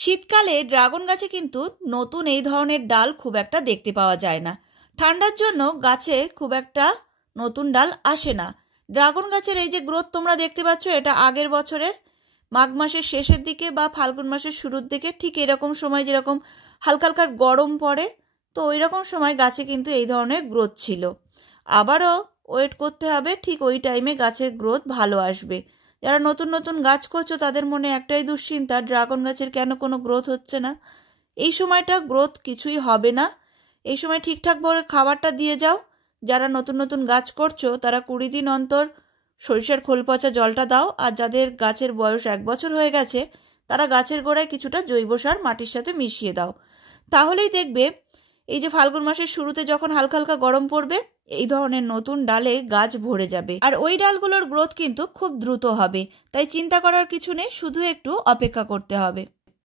শীতকালে ড্রাগন গাছে কিন্তু নতুন এই ধরনের ডাল খুব একটা দেখতে পাওয়া যায় না। ঠান্ডার জন্য গাছে খুব একটা নতুন ডাল আসে না। ড্রাগন গাছের এই যে গ্রোথ তোমরা দেখতে পাচ্ছ, এটা আগের বছরের মাঘ মাসের শেষের দিকে বা ফাল্গুন মাসের শুরুর দিকে, ঠিক এরকম সময় যেরকম হালকা হালকা গরম পড়ে, তো ওই রকম সময় গাছে কিন্তু এই ধরনের গ্রোথ ছিল। আবারও ওয়েট করতে হবে, ঠিক ওই টাইমে গাছের গ্রোথ ভালো আসবে। যারা নতুন নতুন গাছ করছো তাদের মনে একটাই দুশ্চিন্তা, ড্রাগন গাছের কেন কোনো গ্রোথ হচ্ছে না। এই সময়টা গ্রোথ কিছুই হবে না। এই সময় ঠিকঠাকভাবে খাবারটা দিয়ে যাও। যারা নতুন নতুন গাছ করছো তারা 20 দিন অন্তর সরিষার খোল পচা জলটা দাও। আর যাদের গাছের বয়স 1 বছর হয়ে গেছে তারা গাছের গোড়ায় কিছুটা জৈব সার মাটির সাথে মিশিয়ে দাও। তাহলেই দেখবে এই যে ফাল্গুন মাসের শুরুতে যখন হালকা হালকা গরম পড়বে, এই ধরনের নতুন ডালে গাছ ভরে যাবে। আর ওই ডালগুলোর গ্রোথ কিন্তু খুব দ্রুত হবে। তাই চিন্তা করার কিছু নেই, শুধু একটু অপেক্ষা করতে হবে।